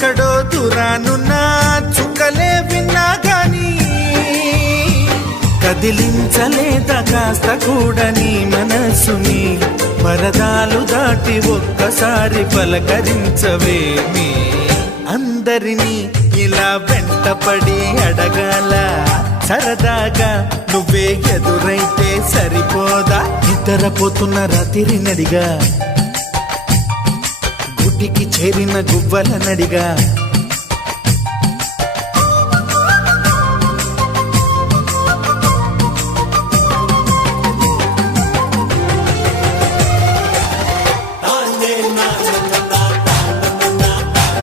ఎక్కడో దూరానున్నా చుక్కలే విన్నా గాని కదిలించలేదా కాస్త కూడా నీ మనసుని పరదాలు దాటి ఒక్కసారి పలకరించవేమి అందరినీ ఇలా వెంటపడి అడగాల సరదాగా నువ్వే ఎదురైతే సరిపోదా నిద్రపోతున్న రాత్రి నడిగా గుటికి చేరిన గువ్వల నడిగా